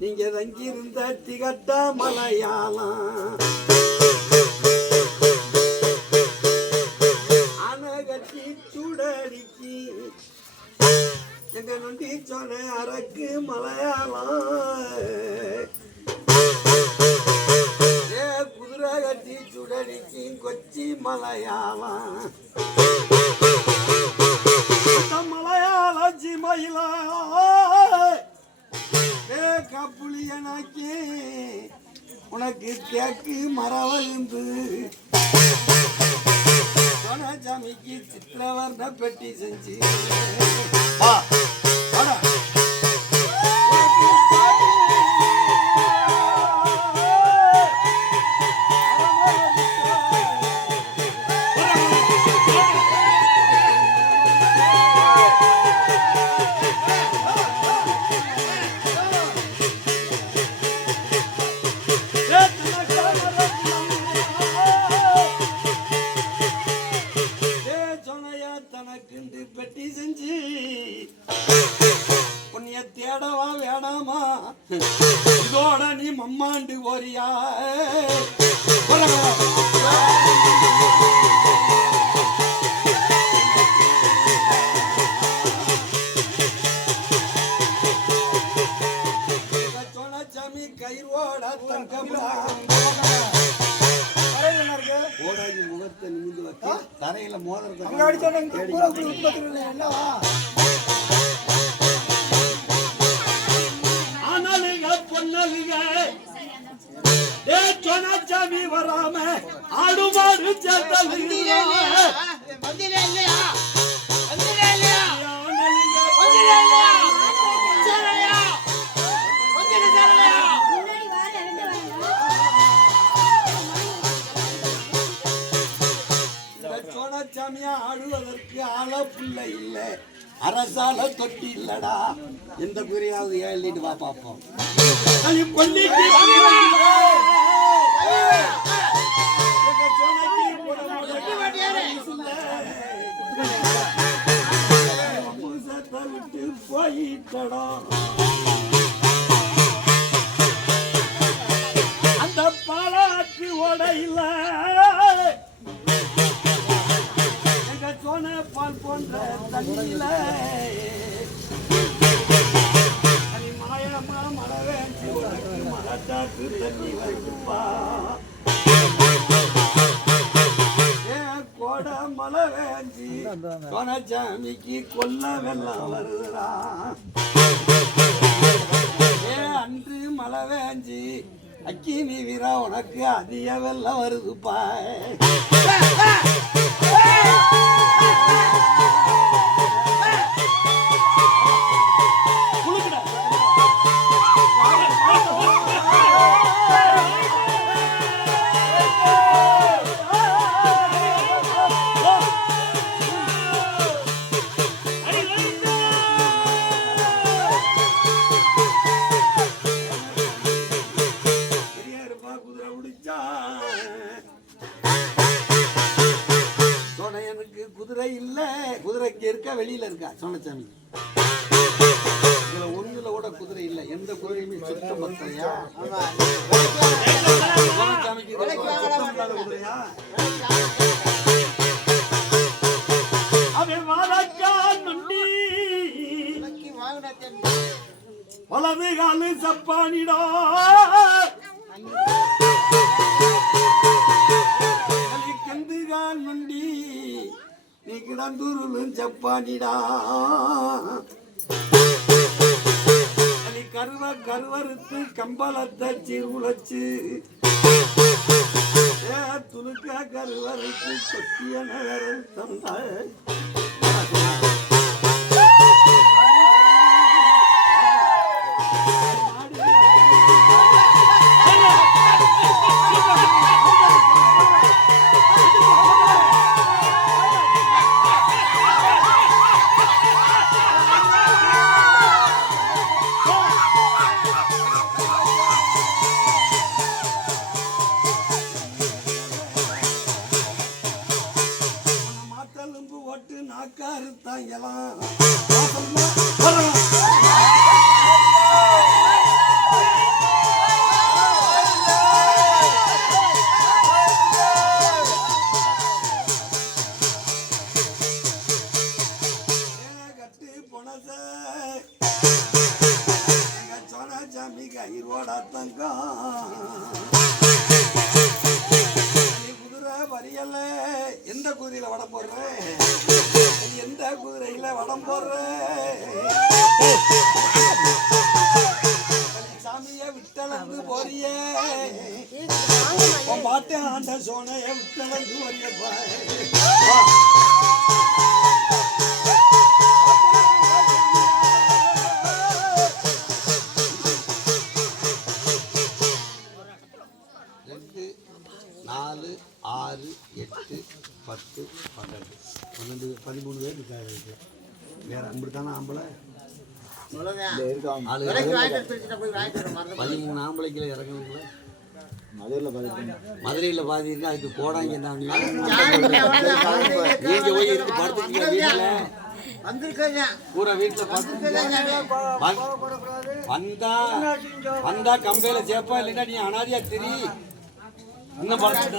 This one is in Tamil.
நீங்க தங்கியிருந்த திகட்ட மலையாளம் அணகட்டி சுடடிக்கு எங்க நொண்டி சொன்ன அரக்கு மலையாளம் குதிரை கட்டி சுடடிக்கு கொச்சி மலையாளம் மலையாளச்சி மயில கப்புளியனாக்கி உனக்கு கேக்கு மரவந்து சாமிக்கு சித்திரவர்ண பெட்டி செஞ்சு பெட்டி செஞ்சு உன்னைய தேடவா வேடாமா இதோட நீ மம்மாண்டு போறியா சோனசாமி கயிறோட தங்கம்டா ஓடாகி முகத்தை நிமிந்து வைக்க தரையில மோதிரத்தை சொன்னாச்சாமி வராம ஆடுமாறு சோனசாமியா ஆடுவதற்கு ஆளப்புள்ள இல்ல அரசால தொட்டி இல்லடா எந்த குறியாவது எழுதிட்டு வா பாப்போம் விட்டு போயிட்டடா அந்த பாலாற்று ஓடையில எங்க சோன பால் போன்ற தண்ணியில மாயமா மழை வேண்டி உனக்கு மரத்தாக்கு தண்ணி வருதுப்பா கோட மழை வேண்டி சொனசாமிக்கு கொல்ல வெள்ளம் வருதுடா அன்று மழை வேஞ்சி அக்கினி வீரா உனக்கு அதிக வெள்ளம் வருதுப்பா குதிரை இல்ல குதிரைக்கு இருக்க வெளியில இருக்கா சொன்னசாமி இதுல ஒண்ணுல கூட குதிரை இல்ல எந்த குதிரையுமே சுத்தம் பத்தலையா சொன்னசாமிக்கு சுத்தம் இல்லாத குதிரையா அவன் வாழக்கான் நொண்டி வலது காலு சப்பானிடா கந்துகான் நொண்டி நீ கிடந்தூருலும் சப்பானிடா நீ கருவறுத்து கம்பளத்தை சீர்குலைச்சு துணுக்க கருவறுத்து சொத்திய நகரம் தந்த மனச சோனாச்சாமி கயிறோட தங்கம் நீ குதிரை வரியல எந்த குதிரையில வடம் போடுற எந்த குதிரையில வடம் போடுற சாமிய விட்டளந்து போறிய பாட்டு ஆண்ட சோனைய விட்டளந்து போறியப்பா நாலு ஆறு எட்டு 10 12 13 பேர் இருக்காங்க வேற அப்படித்தானே ஆம்பளை 13 ஆம்பளைக்குள்ள இறங்கணுங்கள மதுரையில் பாதி இருக்கு அதுக்கு கோடாங்க நீங்க போய் இருக்கு படுத்துக்கீங்க வீட்டுல பூரா வீட்டுல வந்தா கம்பையில சேப்பா இல்லைன்னா நீ அனாதியா திரி இன்னும் பார்த்து